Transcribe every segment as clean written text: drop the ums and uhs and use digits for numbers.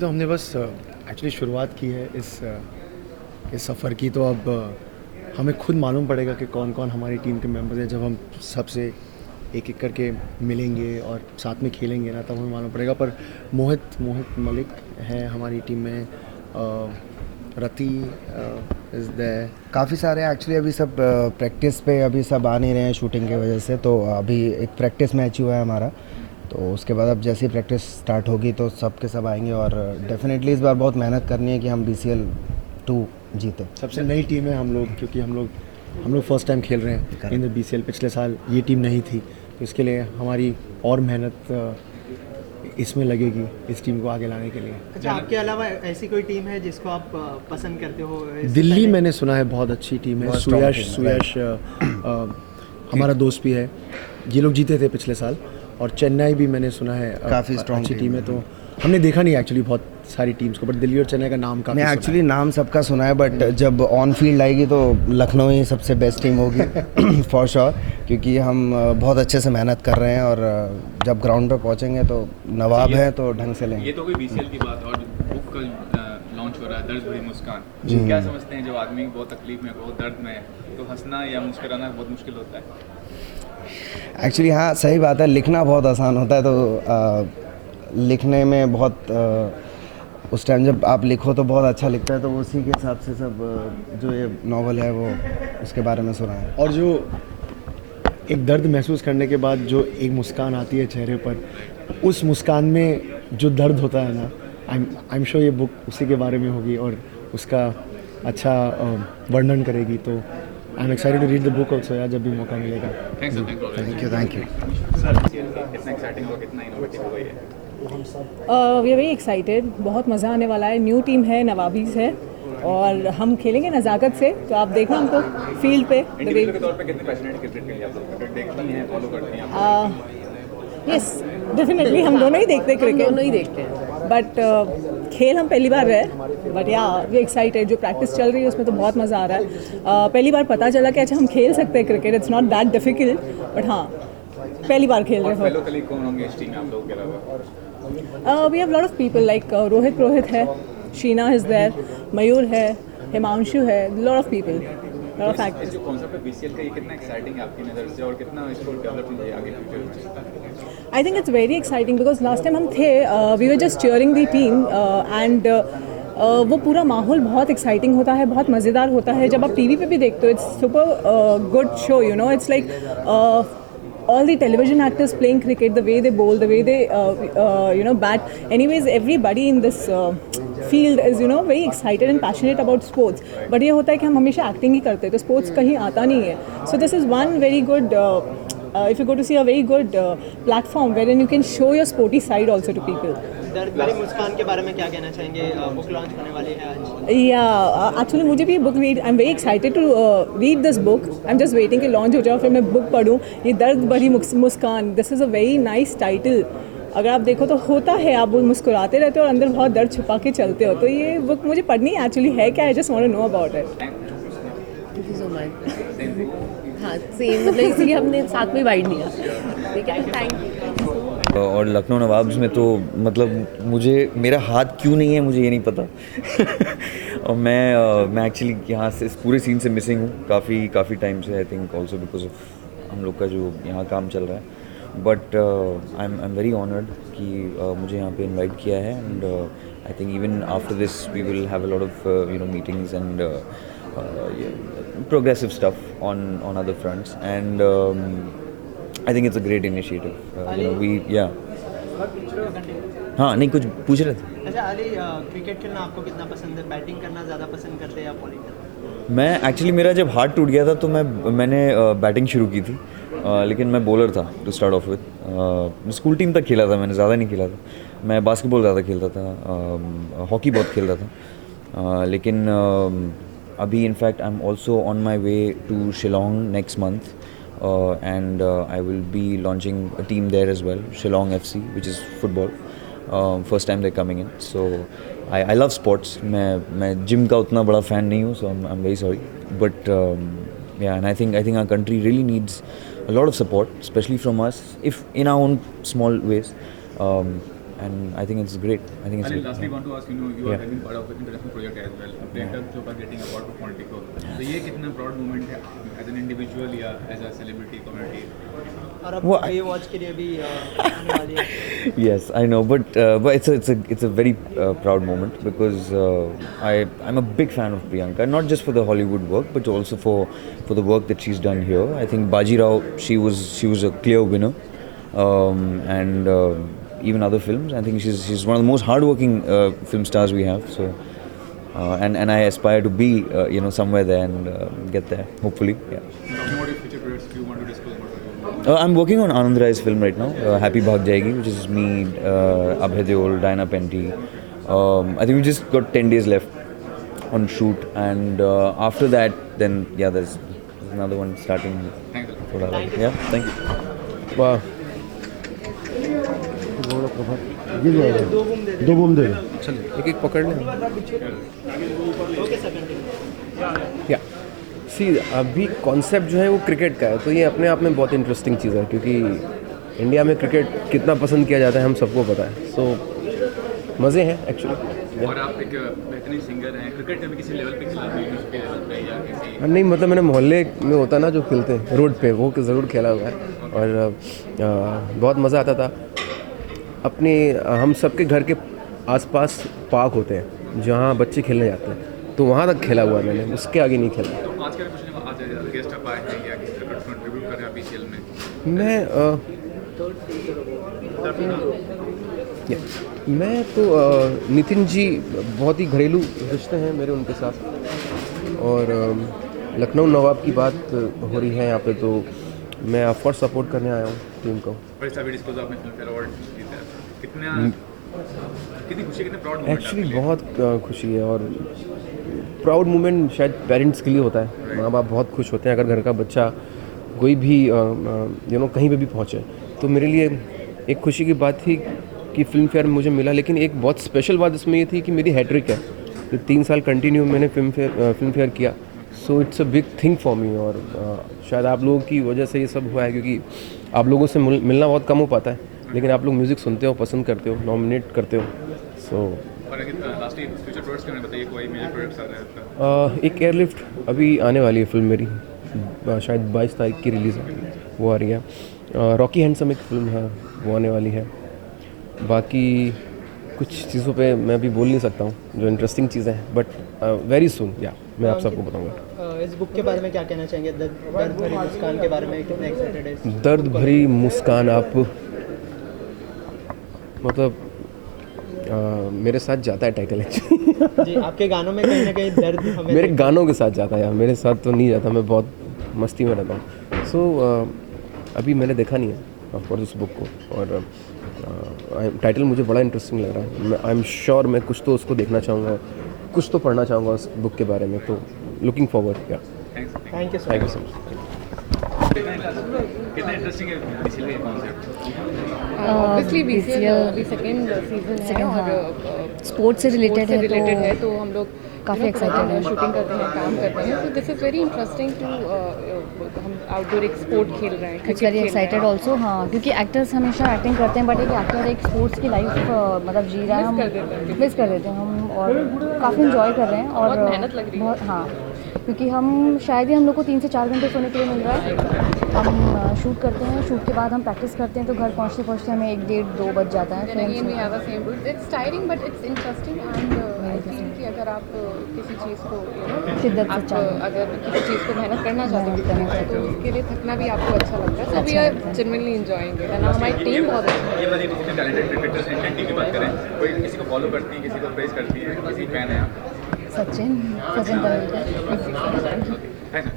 तो हमने बस एक्चुअली शुरुआत की है इस सफ़र की। तो अब हमें खुद मालूम पड़ेगा कि कौन कौन हमारी टीम के मेंबर्स हैं। जब हम सबसे एक एक करके मिलेंगे और साथ में खेलेंगे ना, तब हमें मालूम पड़ेगा। पर मोहित मोहित मलिक है हमारी टीम में, रति इज़ देयर। काफ़ी सारे एक्चुअली अभी सब प्रैक्टिस पे अभी सब आ नहीं रहे हैं शूटिंग की वजह से। तो अभी एक प्रैक्टिस मैच हुआ है हमारा, तो उसके बाद अब जैसे ही प्रैक्टिस स्टार्ट होगी तो सब के सब आएंगे। और डेफिनेटली इस बार बहुत मेहनत करनी है कि हम BCL 2 जीते। सबसे नई टीम है हम लोग, क्योंकि हम लोग फर्स्ट टाइम खेल रहे हैं इन द BCL। पिछले साल ये टीम नहीं थी, तो इसके लिए हमारी और मेहनत इसमें लगेगी इस टीम को आगे लाने के लिए। अच्छा, आपके अलावा ऐसी कोई टीम है जिसको आप पसंद करते हो? दिल्ली मैंने सुना है बहुत अच्छी टीम है। सुयश हमारा दोस्त भी है, ये लोग जीते थे पिछले साल। और चेन्नई भी मैंने सुना है काफ़ी स्ट्रॉन्ग अच्छी टीम है। तो हमने देखा नहीं एक्चुअली बहुत सारी टीम्स को, बट दिल्ली और चेन्नई का नाम काफ़ी मैं एक्चुअली नाम सबका सुना है, बट जब ऑन फील्ड आएगी तो लखनऊ ही सबसे बेस्ट टीम होगी फॉर श्योर। क्योंकि हम बहुत अच्छे से मेहनत कर रहे हैं और जब ग्राउंड पे पहुंचेंगे तो नवाब है तो ढंग से लेंगे। ये तो कोई BCL की बात। और बुक कल लॉन्च हो रहा है, दर्द भरी मुस्कान। क्या समझते हैं, जब आदमी बहुत तकलीफ में, बहुत दर्द में है, तो हंसना या मुस्कुराना बहुत मुश्किल होता है? एक्चुअली हाँ, सही बात है। लिखना बहुत आसान होता है, तो लिखने में बहुत उस टाइम जब आप लिखो तो बहुत अच्छा लिखता है। तो उसी के हिसाब से सब जो ये नॉवल है वो उसके बारे में सुना है। और जो एक दर्द महसूस करने के बाद जो एक मुस्कान आती है चेहरे पर, उस मुस्कान में जो दर्द होता है ना, आई एम श्योर ये बुक उसी के बारे में होगी और उसका अच्छा वर्णन करेगी। तो I am excited to read the book also यार, जब भी मौका मिलेगा। Thank you. Thank you. कितना एक्साइटिंग होगा, कितना इनोवेटिव होगा ये? We are very excited. बहुत मज़ा आने वाला है। न्यू टीम है, नवाबीज़ है और हम खेलेंगे नज़ाकत से। तो आप देखना हमको फील्ड पे। इंडिविजुअल के तौर पे कितने पैशनेट क्रिकेट के लिए आप लोग क्रिकेट देखती हैं, फॉलो करती हैं आप? यस, डेफिनेटली हम दोनों ही देखते हैं क्रिकेट, दोनों ही देखते हैं। बट खेल हम पहली बार रहे, बट या वी एक्साइटेड। जो प्रैक्टिस चल रही है उसमें तो बहुत मज़ा आ रहा है। पहली बार पता चला कि अच्छा हम खेल सकते हैं cricket. It's not that difficult, but हाँ पहली बार खेल रहे हो। फेलो कलीग कौन होंगे इस टीम में आप लोगों के अलावा? We have lot of people like Rohit है, शीना इज़ देयर, मयूर है, हिमांशु है, lot of people, lot of actors. जो कॉन्सेप्ट है BCL का, ये कितना एक्साइटिंग है आपकी नज़र से और कितना इसको डेवलप कीजिए आगे फ्यूचर में? I think it's very exciting because last time हम थे, we were just cheering the team and वो पूरा माहौल बहुत एक्साइटिंग होता है, बहुत मज़ेदार होता है। जब आप TV पे भी देखते हो, it's super good show, you know. It's like all the television actors playing cricket, the way they bowl, the way they bat. Anyways, everybody in this field is very excited and passionate about sports. But ये होता है कि हम हमेशा acting ही करते हैं, तो sports कहीं आता नहीं है. So this is one very good if you go to see a very good platform wherein you can show your sporty side also to people. दर्द भरी मुस्कान के बारे में क्या कहना चाहेंगे? बुक लॉन्च होने वाली है आज। Yeah, actually मुझे भी book read, I am very excited to read this book. I am just waiting कि लॉन्च हो जाए फिर मैं बुक पढूँ। ये दर्द भरी मुस्कान, this is a very nice title. अगर आप देखो तो होता है, आप मुस्कुराते रहते हो और अंदर बहुत दर्द छुपा के चलते हो। तो ये बुक मुझे पढ़नी एक्चुअली है क्या, I just want to know about it. Thank you so much. हाँ सेम, मतलब इसीलिए हमने साथ में बाइट लिया। ठीक है, थैंक यू। और लखनऊ नवाब्स में तो मतलब मुझे मेरा हाथ क्यों नहीं है मुझे ये नहीं पता। और मैं एक्चुअली यहाँ से इस पूरे सीन से मिसिंग हूँ काफ़ी टाइम से। I think also because of हम लोग का जो यहाँ काम चल रहा है। But I am very honoured कि मुझे यहाँ पे इनवाइट किया है। And I think even after this we will have a lot of meetings and progressive stuff on other fronts, and I think it's a great initiative. हाँ नहीं कुछ पूछ रहे थे। अच्छा अली, क्रिकेट खेलना आपको कितना पसंद है? बैटिंग करना ज़्यादा पसंद करते हैं या बॉलिंग करना? मैं एक्चुअली मेरा जब हार्ट टूट गया था तो मैंने बैटिंग शुरू की थी, लेकिन मैं बॉलर था to start off with. School team तक खेला था मैंने, ज़्यादा नहीं खेला था। मैं बास्केटबॉल ज़्यादा खेलता था, हॉकी बहुत खेलता था। लेकिन अभी in fact I am also on my way to Shillong next month, and I will be launching a team there as well, Shillong FC, which is football. First time they're coming in, so I love sports. मैं gym का उतना बड़ा fan नहीं हूँ, so I'm very sorry, but yeah, and I think our country really needs a lot of support, especially from us, if in our own small ways. and I think it's great. I think it's Anil, great. lastly, Yeah. want to ask, you have been part of an international project as well. Priyanka Chopra getting award for Quantico. So ये कितना proud moment है as an individual या as a celebrity community? और अब वो- ये watch के लिए भी आने वाली है. Yes, I know, but it's a very proud moment because I'm a big fan of Priyanka, not just for the Hollywood work, but also for the work that she's done here. I think Baji Rao, she was a clear winner, and even other films. I think she's one of the most hardworking film stars we have. So. And I aspire to be somewhere there and get there, hopefully. Yeah. Talking about your future projects, do you want to disclose what I'm working on Anand Rai's film right now, Happy Bhag Jayegi, which is me, Abhay Deol, Diana Penty. I think we just got 10 days left on shoot, and after that, then there's another one starting. Thanks a lot. Thoda like, yeah, thank you. वाह दो boom दे एक एक पकड़ लें okay sir, continue. या सी अभी concept जो है वो क्रिकेट का है, तो ये अपने आप में बहुत इंटरेस्टिंग चीज़ है क्योंकि इंडिया में क्रिकेट कितना पसंद किया जाता है हम सबको पता है. सो मज़े हैं एक्चुअली. और आप एक बेहतरीन सिंगर हैं. क्रिकेट में किसी लेवल पे खेला है, म्यूजिक के लेवल पे या किसी? नहीं मतलब मैंने मोहल्ले में होता ना जो खेलते हैं रोड पे, वो ज़रूर खेला हुआ है और बहुत मज़ा आता था. अपने हम सबके घर के आसपास पार्क होते हैं जहाँ बच्चे खेलने जाते हैं, तो वहाँ तक खेला हुआ है मैंने, उसके आगे नहीं खेला. तो आज का क्वेश्चन, आज गेस्ट आप आए हैं या किस तरह का कंट्रीब्यूट कर रहे हैं बीसीएल में? मैं तो नितिन जी, बहुत ही घरेलू रिश्ते हैं मेरे उनके साथ, और लखनऊ नवाब की बात हो रही है यहाँ पे, तो मैं ऑफकोर्स सपोर्ट करने आया हूँ टीम को. और इस अभी डिस्क्लोज आपने फिल्म फेयर अवार्ड जीता है. कितनी खुशी, कितने प्राउड मोमेंट एक्चुअली बहुत खुशी है, और प्राउड मोमेंट शायद पेरेंट्स के लिए होता है. माँ बाप बहुत खुश होते हैं अगर घर का बच्चा कोई भी कहीं पे भी पहुँचे. तो मेरे लिए एक खुशी की बात थी कि फिल्म फेयर में मुझे मिला, लेकिन एक बहुत स्पेशल बात इसमें ये थी कि मेरी हैट्रिक है. तो 3 साल कंटिन्यू मैंने फिल्म फेयर किया. So it's a big thing for me, और शायद आप लोगों की वजह से ये सब हुआ है क्योंकि आप लोगों से मिलना बहुत कम हो पाता है, लेकिन आप लोग म्यूज़िक सुनते हो, पसंद करते हो, नॉमिनेट करते हो. सो और लास्टली फ्यूचर प्रोजेक्ट्स के बारे में बताइए, कोई मेजर प्रोजेक्ट्स आ रहे हैं आपका? एक एयरलिफ्ट अभी आने वाली है फिल्म मेरी, शायद 22 तारीख की रिलीज़ है, वो आ रही है. रॉकी हैंडसम एक फिल्म है, वो आने वाली है. बाकी कुछ चीज़ों पे मैं अभी बोल नहीं सकता हूँ जो इंटरेस्टिंग चीज़ें हैं, बट वेरी सुन मैं आप सबको बताऊँगा. इस बुक के बारे में क्या कहना चाहेंगे? दर्द भरी मुस्कान के बारे में कितने एक्साइटेड है? दर्द भरी मुस्कान, आप मतलब मेरे साथ जाता है टाइटल एक्चुअली. जी, आपके गानों में कहीं ना कहीं दर्द हमें मेरे गानों के साथ जाता है यार, मेरे साथ तो नहीं जाता, मैं बहुत मस्ती में रहता हूँ. सो अभी मैंने देखा नहीं है ऑफकोर्स उस बुक को, और टाइटल मुझे बड़ा इंटरेस्टिंग लग रहा है. आई एम श्योर मैं कुछ तो उसको देखना चाहूँगा, कुछ तो पढ़ना चाहूँगा उस बुक के बारे में. तो लुकिंग फॉरवर्ड. या thank you thank you so much. कितना इंटरेस्टिंग है बीसीएल का कॉन्सेप्ट? ऑब्वियसली बीसीएल अभी सेकंड सीजन है और स्पोर्ट्स से रिलेटेड है, तो हम लोग काफ़ी एक्साइटेड हैं, शूटिंग करते हैं, काम करते हैं. तो this is very interesting to हम आउटडोर एक स्पोर्ट खेल रहे हैं, इट्स वेरी एक्साइटेड ऑल्सो. हाँ, क्योंकि एक्टर्स हमेशा एक्टिंग करते हैं, बट एक एक्टर एक स्पोर्ट्स की लाइफ मतलब जी रहा है, हम मिस कर देते हैं हम, और काफ़ी इंजॉय कर रहे हैं. और बहुत मेहनत लग रही है. हाँ, क्योंकि हम शायद ही हम लोग को 3 से 4 घंटे सोने के लिए मिल रहा है. हम शूट करते हैं, शूट के बाद हम प्रैक्टिस करते हैं, तो घर पहुँचते पहुँचते हमें 1, 1.5, 2 बज जाता है. And again we have a same route. It's tiring but it's interesting, and I feel कि अगर आप किसी चीज़ को शिद्दत से आप चाहें. अगर किसी चीज़ को मेहनत करना चाहते हैं तो उसके लिए थकना भी आपको अच्छा लगता है. So we are genuinely enjoying it, and हमारी टीम बहुत अच्छी है. ये बताइए, कितने टैलेंटेड क्रिकेटर्स हैं इंडियन टीम की बात करें, कोई किसी को फॉलो करती है, किसी को प्रेज करती है, किसी फैन है आप? सचिन तेंदुलकर. थैंक्स.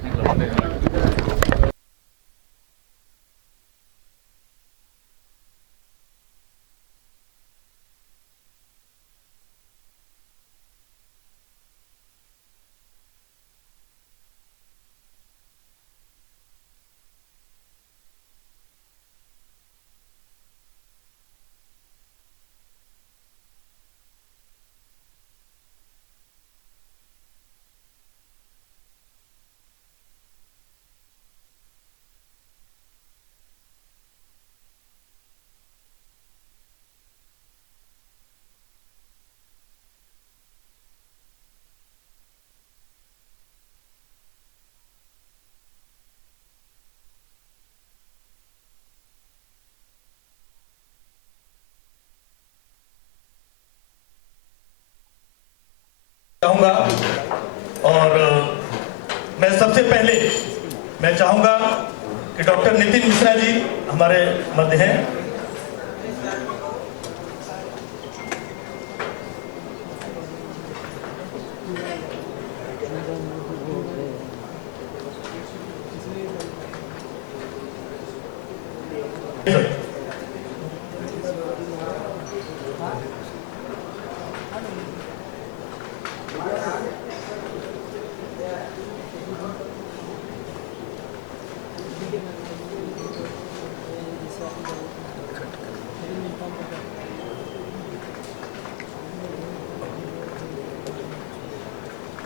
चाहूँगा और मैं सबसे पहले मैं चाहूँगा कि डॉक्टर नितिन मिश्रा जी हमारे मध्य हैं।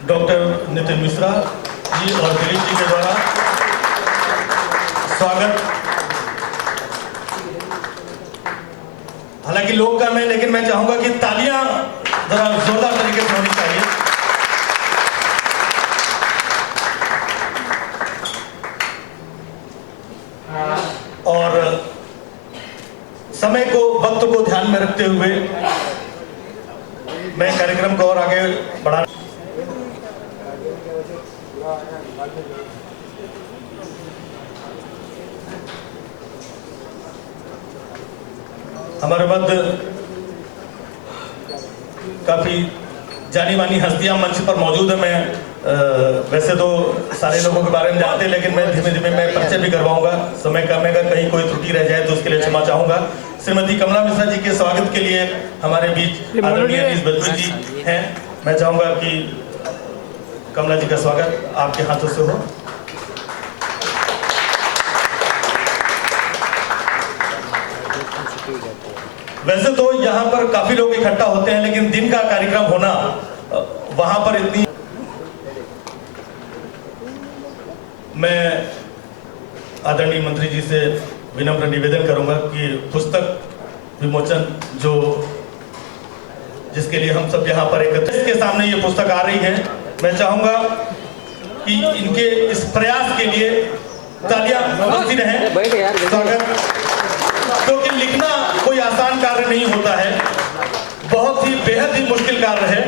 डॉक्टर नितिन मिश्रा जी और दिलीप जी के द्वारा स्वागत। हालांकि लोग कम है, लेकिन मैं चाहूंगा कि तालियां जरा जोरदार तरीके से होनी चाहिए। और समय को, वक्त को ध्यान में रखते हुए मैं कार्यक्रम को और आगे बढ़ा। हमारे मध्य काफी जानी मानी हस्तियां मंच पर मौजूद है। मैं वैसे तो सारे लोगों के बारे में जानते हैं, लेकिन मैं धीमे धीमे मैं परिचय भी करवाऊंगा। समय कम है, अगर कहीं कोई त्रुटि रह जाए तो उसके लिए क्षमा चाहूंगा। श्रीमती कमला मिश्रा जी के स्वागत के लिए हमारे बीच आदरणीय अनीस बद्री जी हैं। मैं चाहूंगा कि कमला जी का स्वागत आपके हाथों से हो। वैसे तो यहाँ पर काफी लोग इकट्ठा होते हैं, लेकिन दिन का कार्यक्रम होना वहां पर इतनी। मैं आदरणीय मंत्री जी से विनम्र निवेदन करूंगा कि पुस्तक विमोचन जिसके लिए हम सब यहाँ पर एकत्रित के सामने ये पुस्तक आ रही है, मैं चाहूंगा कि इनके इस प्रयास के लिए तालियां बजती रहें। स्वागत। क्योंकि लिखना कोई आसान कार्य नहीं होता है, बहुत ही बेहद ही मुश्किल कार्य है।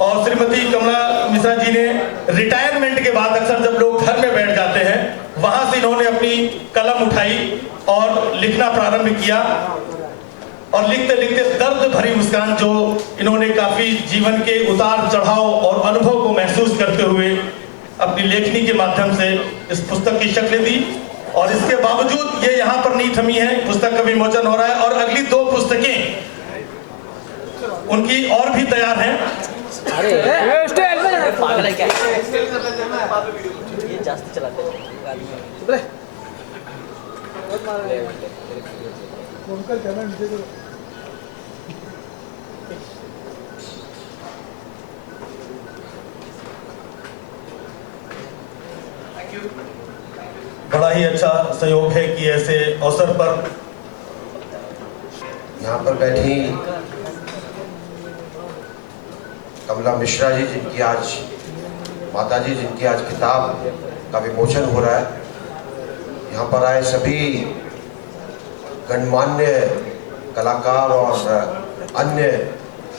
और श्रीमती कमला मिश्रा जी ने रिटायरमेंट के बाद अक्सर जब लोग घर में बैठ जाते हैं, वहां से इन्होंने अपनी कलम उठाई और लिखना प्रारंभ किया। और लिखते लिखते दर्द भरी मुस्कान जो इन्होंने काफी जीवन के उतार चढ़ाव और अनुभव को महसूस करते हुए अपनी लेखनी के माध्यम से इस पुस्तक की शक्ल दी। और इसके बावजूद ये यहाँ पर नहीं थमी है, पुस्तक का विमोचन हो रहा है और अगली 2 पुस्तकें उनकी और भी तैयार हैं। पागल है क्या? ये जास्त चलाते हैं। बड़ा ही अच्छा सहयोग है कि ऐसे अवसर पर यहाँ पर बैठी कमला मिश्रा जी, जिनकी आज माता जी, जिनकी आज किताब का विमोचन हो रहा है, यहाँ पर आए सभी गणमान्य कलाकार और अन्य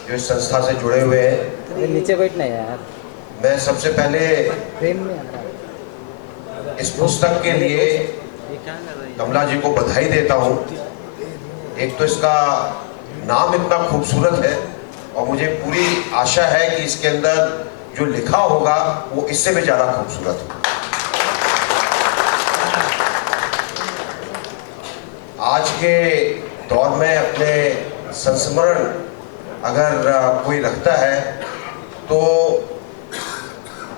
जो इस संस्था से जुड़े हुए हैं। नीचे बैठना यार। मैं सबसे पहले इस पुस्तक के लिए कमला जी को बधाई देता हूँ। एक तो इसका नाम इतना खूबसूरत है और मुझे पूरी आशा है कि इसके अंदर जो लिखा होगा वो इससे भी ज़्यादा खूबसूरत हो। आज के दौर में अपने संस्मरण अगर कोई रखता है तो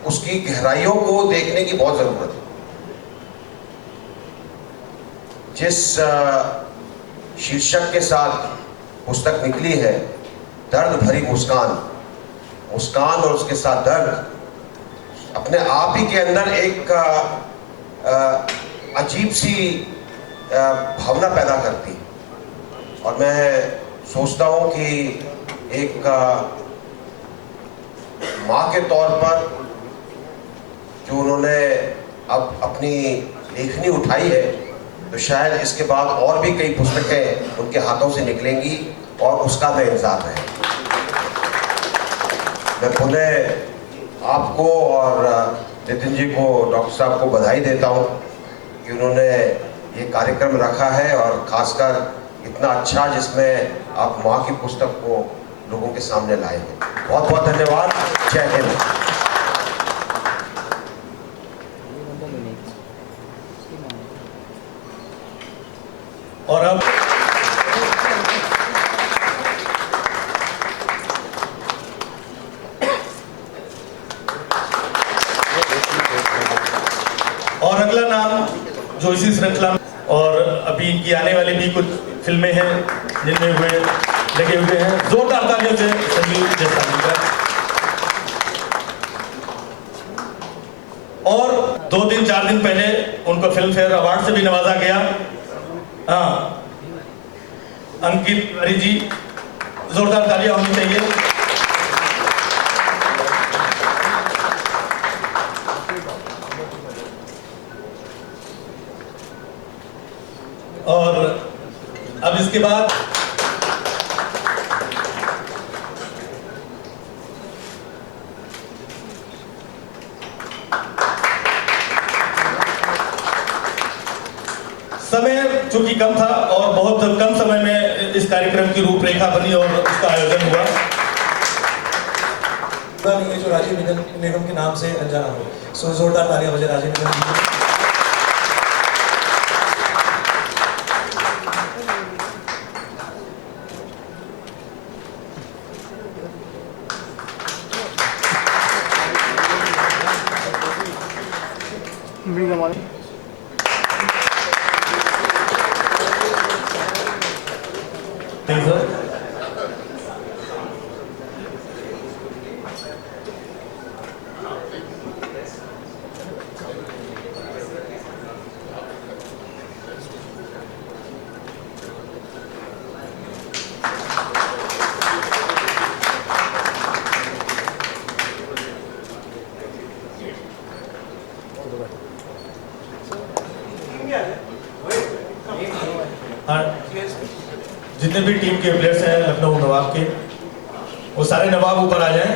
उसकी गहराइयों को देखने की बहुत ज़रूरत है। जिस शीर्षक के साथ पुस्तक निकली है, दर्द भरी मुस्कान, मुस्कान और उसके साथ दर्द, अपने आप ही के अंदर एक अजीब सी भावना पैदा करती है। और मैं सोचता हूँ कि एक माँ के तौर पर जो उन्होंने अब अपनी लेखनी उठाई है, तो शायद इसके बाद और भी कई पुस्तकें उनके हाथों से निकलेंगी और उसका मैं इंतजार है। मैं पुनः आपको और नितिन जी को, डॉक्टर साहब को बधाई देता हूँ कि उन्होंने ये कार्यक्रम रखा है और खासकर इतना अच्छा जिसमें आप माँ की पुस्तक को लोगों के सामने लाए हैं। बहुत बहुत धन्यवाद। जय हिंद। और अब और अगला नाम जो इसी श्रृंखला में, और अभी इनकी आने वाली भी कुछ फिल्में हैं जिनमें लगे हुए हैं। जोरदार तालियों से संजीव जयसवाल का। और 2 दिन 4 दिन पहले उनको फिल्म फेयर अवार्ड से भी नवाजा गया। हाँ, अंकित तिवारी जी, जोरदार तालियां होनी चाहिए। और अब इसके बाद समय चूंकि कम था और बहुत कम समय में इस कार्यक्रम की रूपरेखा बनी और उसका आयोजन हुआ। जो राजीव निगम के नाम से अनजाना हो, सो जोरदार तालियां बजाएं राजीव निगम जी। जितने भी टीम के प्लेयर्स हैं लखनऊ नवाब के, वो सारे नवाब ऊपर आ जाएं।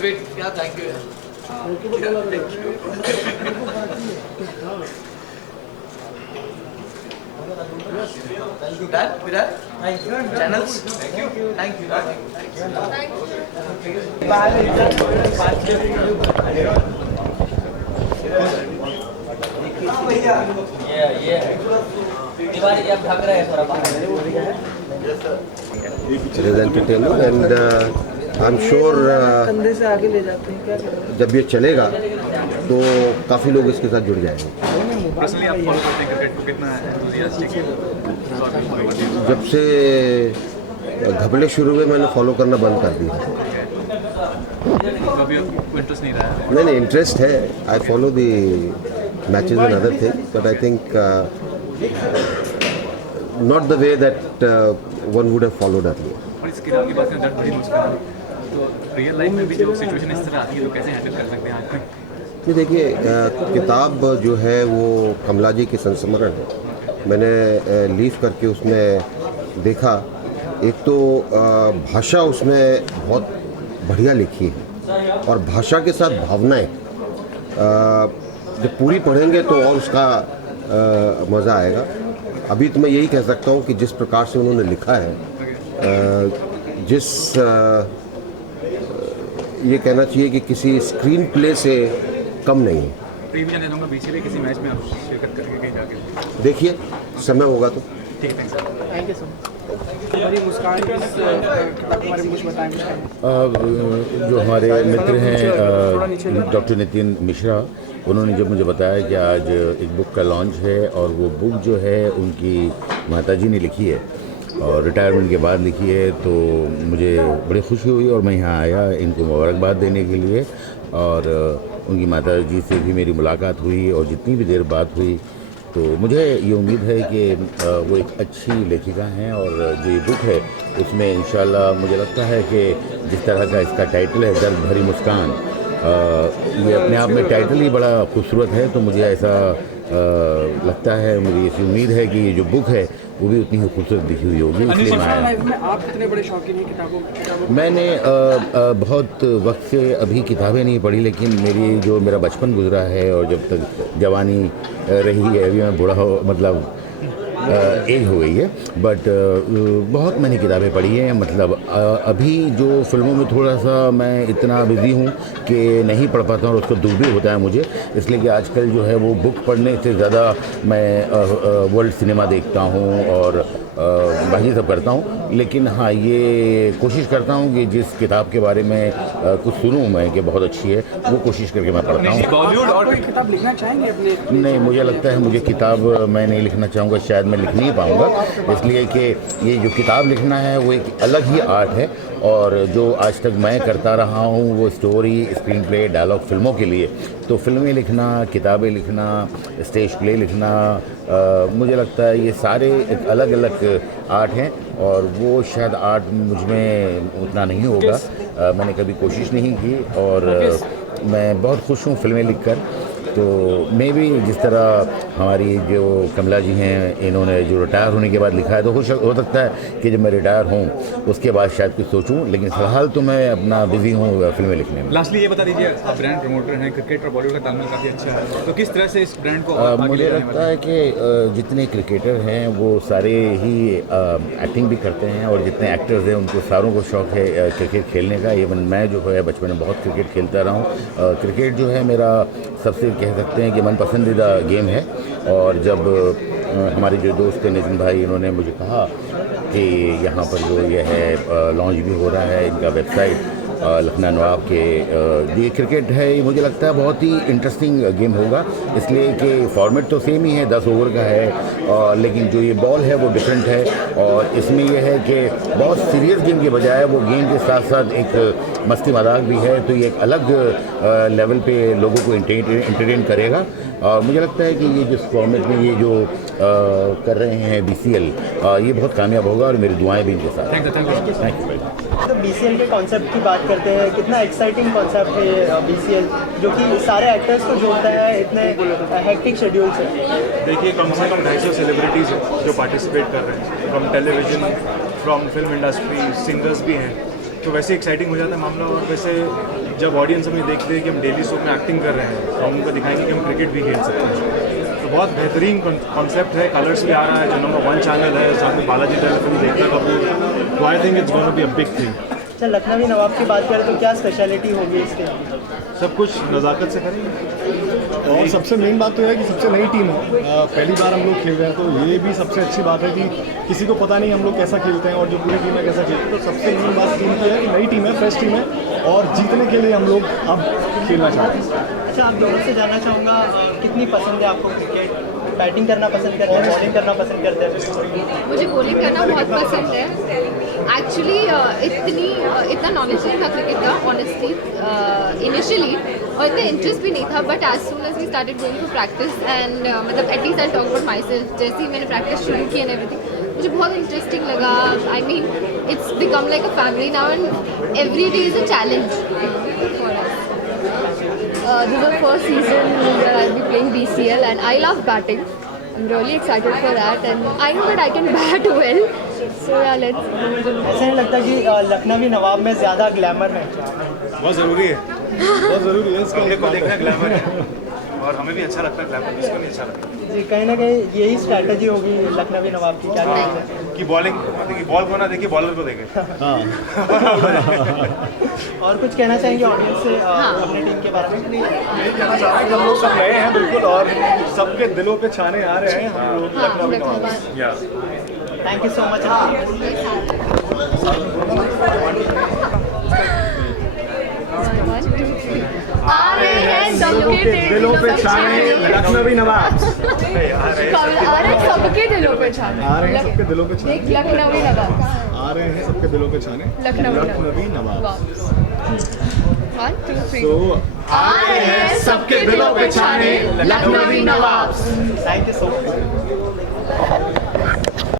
वेट क्या thank you channels thank you दीवारी आप ढक रहे हैं थोड़ा result and I am sure कंधे से आगे ले जाते हैं क्या करें? जब ये चलेगा तो काफ़ी लोग इसके साथ जुड़ जाएंगे। पर्सनली आप फॉलो करते हैं क्रिकेट को, कितना एंथुसियास्टिक? जब से घपले शुरू हुए मैंने फॉलो करना बंद कर दिया। तो अभी आपको इंटरेस्ट नहीं रहा है? नहीं, इंटरेस्ट है। I follow the matches and other thing, but I think not the way that one would have followed earlier. और इस किताब की बात करें, दर्द भरी मुस्कान, तो रियल लाइफ में भी जो सिचुएशन इस तरह आती है तो कैसे हैंडल कर सकते हैं आज तक? ये देखिए, किताब जो है वो कमला जी की संस्मरण है। मैंने लीव करके उसमें देखा, एक तो भाषा उसमें बहुत बढ़िया लिखी है और भाषा के साथ भावनाएं जब पूरी पढ़ेंगे तो और उसका मज़ा आएगा। अभी तो मैं यही कह सकता हूँ कि जिस प्रकार से उन्होंने लिखा है, जिस ये कहना चाहिए कि किसी स्क्रीन प्ले से कम नहीं है। प्रीव्यू जाने दूंगा बीसीए किसी मैच में आप शिरकत करके कहीं जाके देखिए, समय होगा तो। ठीक है, थैंक यू सो मच। जो हमारे मित्र हैं डॉक्टर नितिन मिश्रा, उन्होंने जब मुझे बताया कि आज एक बुक का लॉन्च है और वो बुक जो है उनकी माताजी ने लिखी है और रिटायरमेंट के बाद लिखी है, तो मुझे बड़ी खुशी हुई और मैं यहाँ आया इनको मुबारकबाद देने के लिए। और उनकी माताजी से भी मेरी मुलाकात हुई और जितनी भी देर बात हुई तो मुझे ये उम्मीद है कि वो एक अच्छी लेखिका हैं और जो ये बुक है उसमें इंशाल्लाह मुझे लगता है कि जिस तरह का इसका टाइटल है दर्द भरी मुस्कान, ये अपने आप में टाइटल ही बड़ा खूबसूरत है। तो मुझे ऐसा लगता है, मुझे ऐसी उम्मीद है कि ये जो बुक है वो भी उतनी ही खूबसूरत लिखी हुई होगी। इसलिए मैं आया। आप कितने बड़े शौकीन हैं किताबों? मैंने बहुत वक्त से अभी किताबें नहीं पढ़ी, लेकिन मेरा बचपन गुजरा है और जब तक जवानी रही है, अभी मैं बूढ़ा मतलब एज हो गई है, बट बहुत मैंने किताबें पढ़ी हैं। मतलब अभी जो फिल्मों में थोड़ा सा मैं इतना बिज़ी हूँ कि नहीं पढ़ पाता हूँ और उसका दुख भी होता है मुझे, इसलिए कि आजकल जो है वो बुक पढ़ने से ज़्यादा मैं वर्ल्ड सिनेमा देखता हूँ और बाकी सब करता हूँ। लेकिन हाँ, ये कोशिश करता हूँ कि जिस किताब के बारे में कुछ सुनूँ मैं कि बहुत अच्छी है, वो कोशिश करके मैं पढ़ता हूँ। बॉलीवुड और कोई किताब लिखना चाहेंगे अपने? नहीं, मुझे लगता है मुझे किताब मैं नहीं लिखना चाहूँगा, शायद मैं लिख नहीं पाऊँगा, इसलिए कि ये जो किताब लिखना है वो एक अलग ही आर्ट है और जो आज तक मैं करता रहा हूँ वो स्टोरी, स्क्रीन प्ले, डायलॉग फिल्मों के लिए। तो फिल्में लिखना, किताबें लिखना, स्टेज प्ले लिखना, मुझे लगता है ये सारे एक अलग अलग आर्ट हैं और वो शायद आर्ट मुझ में उतना नहीं होगा। मैंने कभी कोशिश नहीं की और मैं बहुत खुश हूँ फिल्में लिखकर। तो मैं भी जिस तरह हमारी जो कमला जी हैं, इन्होंने जो रिटायर होने के बाद लिखा है, तो हो सकता है कि जब मैं रिटायर हूँ उसके बाद शायद कुछ सोचूं, लेकिन फ़िलहाल तो मैं अपना बिज़ी हूँ फिल्में लिखने में। लास्टली ये बता दीजिए, आप ब्रांड प्रमोटर हैं, क्रिकेट और बॉलीवुड का तालमेल काफ़ी अच्छा है, तो किस तरह से इस ब्रांड को मुझे लगता है कि जितने क्रिकेटर हैं वो सारे ही एक्टिंग भी करते हैं और जितने एक्टर्स हैं उनको सारों को शौक़ है क्रिकेट खेलने का। इवन मैं जो है बचपन में बहुत क्रिकेट खेलता रहा हूँ। क्रिकेट जो है मेरा सबसे कह सकते हैं कि मन पसंदीदा गेम है। और जब हमारे जो दोस्त नितिन भाई, इन्होंने मुझे कहा कि यहाँ पर जो ये है लॉन्च भी हो रहा है इनका वेबसाइट लखनऊ नवाब के, ये क्रिकेट है, ये मुझे लगता है बहुत ही इंटरेस्टिंग गेम होगा, इसलिए कि फॉर्मेट तो सेम ही है, 10 ओवर का है, लेकिन जो ये बॉल है वो डिफरेंट है। और इसमें यह है कि बहुत सीरियस गेम के बजाय वो गेम के साथ साथ एक मस्ती मजाक भी है, तो ये एक अलग लेवल पे लोगों को एंटरटेन करेगा। और मुझे लगता है कि ये जिस फॉर्मेट में ये जो कर रहे हैं BCL, ये बहुत कामयाब होगा और मेरी दुआएं भी इनके साथ। Thank you. तो BCL के कॉन्सेप्ट की बात करते हैं, कितना एक्साइटिंग कॉन्सेप्ट है BCL, जो कि सारे एक्टर्स को जोड़ता है इतने हेक्टिक शेड्यूल से। देखिए, कम से कम 250 सेलिब्रिटीज़ हैं जो पार्टिसिपेट कर रहे हैं, from television, from film industry, singers भी हैं, तो वैसे एक्साइटिंग हो जाता है मामला। और वैसे जब ऑडियंस हमें देखते हैं कि हम डेली शो में एक्टिंग कर रहे हैं, तो हम उनको दिखाएंगे कि हम क्रिकेट भी खेल सकते हैं। तो बहुत बेहतरीन कॉन्सेप्ट है। कलर्स भी आ रहा है, जो नंबर 1 चैनल है, साथ में बालाजी टेलीफिल्म देखता कपूर, तो आई think it's gonna be a big thing. अच्छा, लखनवी नवाब की बात करें तो क्या स्पेशलिटी होगी इसके? सब कुछ नज़ाकत से करेंगे। और सबसे मेन बात तो है कि सबसे नई टीम है, पहली बार हम लोग खेल रहे हैं, तो ये भी सबसे अच्छी बात है कि किसी को पता नहीं हम लोग कैसा खेलते हैं और जो पूरी टीम है कैसा खेलती है। तो सबसे मेन बात टीम की है कि नई टीम है, फ्रेश टीम है और जीतने के लिए हम लोग अब खेलना चाहते हैं। अच्छा, आप दोनों से जानना चाहूँगा कितनी पसंद है आपको क्रिकेट? बैटिंग करना पसंद करते हैं, बॉलिंग करना पसंद करते हैं? मुझे बॉलिंग करना बहुत पसंद है एक्चुअली। इतना नॉलेज नहीं था क्रिकेट का ऑनेस्टली इनिशियली, और इतना इंटरेस्ट भी नहीं था, but as soon as we started going to practice and मतलब at least I talk about myself, जैसे ही मैंने प्रैक्टिस शुरू की एंड एवरीथिंग, मुझे बहुत इंटरेस्टिंग लगा। I mean it's become like a family now and every day is a challenge for us. This is the first season where I'll be playing BCL and I love batting. I'm really excited for that and I know that I can bat well. So yeah, let's. ऐसा नहीं लगता कि लखनवी नवाब में ज़्यादा glamour है? बहुत ज़रूरी है, बहुत ज़रूरी है इसका को देखना ग्लैमर है, और हमें भी अच्छा लगता है ग्लैमर, किसको नहीं अच्छा लगता। जी, कहीं ना कहीं यही स्ट्रैटेजी होगी लखनवी नवाब की, क्या कहते हैं? कि बॉलिंग देखिए, बॉल को ना देखिए, बॉलर को देखें। और कुछ कहना चाहेंगे ऑडियंस से अपनी टीम के बारे में? यही कहना चाह रहे हैं कि हम लोग सब नए हैं बिल्कुल, और सबके दिलों पे छाने आ रहे हैं हम लोग लखनवी नवाब। Thank you so much. आ रहे हैं सबके दिलों पे छाने लखनवी नवाब। आ रहे हैं सबके दिलों पे छाने, आ रहे हैं सबके दिलों पे छाने, लखनवी नवाब आ रहे हैं सबके दिलों पे छाने लखनवी नवाब। 1 2 3 तो आ रहे हैं सबके दिलों पे छाने लखनवी नवाब। Thank you so much.